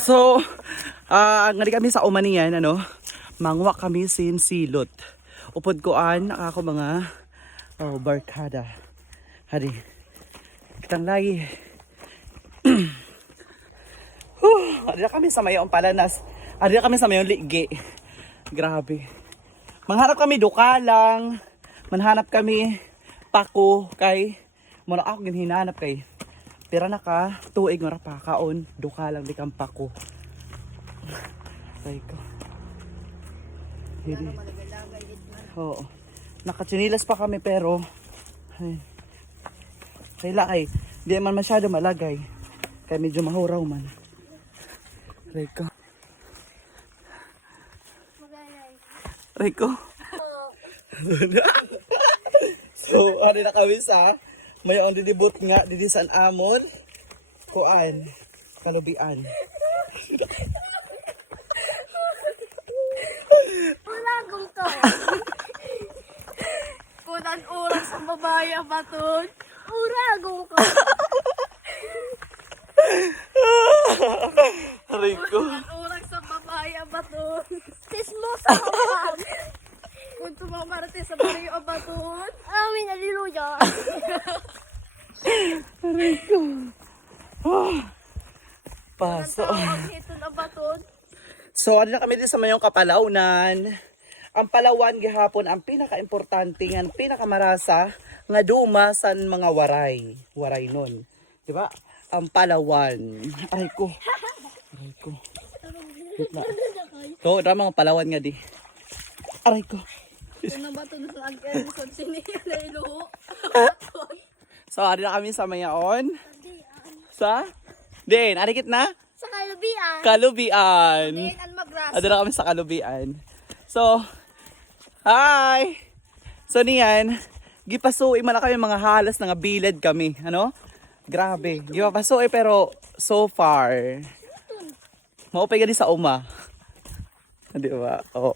So, ngari kami sa umaniyan, ano, mangwa kami sin silot. Upod koan, ako mga barkada. Hari, kitang lagi. Ari kami sa mayong palanas. Ari kami sa mayong ligi. Grabe. Manghanap kami dukalang. Manhanap kami pako kay muna ako ginhinanap kay pira na ka tuig mara pa kaon dukalang di kang pako. Ay ko. Hiri. Oo. Nakatsinilas pa kami pero ay. Kaya kay di man masyado malagay. Kaya medyo mahuraw man. Rico. Rico. So, ano na kami sa mayroong didibot nga didi san amon kuan kalubian. Ulagong to. Kunan urang sa babaya baton. Uragong ko. Rico. Kunan urang sa babaya baton. Sismosa ka. Kung tumamarating sa bariyo baton. Amin, hallelujah. Rico. Paso. Ang hito na baton. So, ano na kami din sa mayong kapalawnan. Ang Palawan gihapon ang pinaka-importante nga pinakamarasa nga duma sa mga waray. Waray nun. Diba? Ang Palawan. Aray ko. Aray ko. Wait na. So, drama mga Palawan nga di. Aray ko. Kung na baton sa agyan sa sinihan na iluho. So, ari na kami sa mayaon. Sa? Din, arikit na? Sa kalubian. Kalubian. Then, ang magras. Ado na kami sa Kalubian. So, hi! So niyan, gipasuoy man na kami mga halas nga bilad kami, ano? Grabe, gipapasuoy pero so far maupay gani sa uma. Di ba? Oh.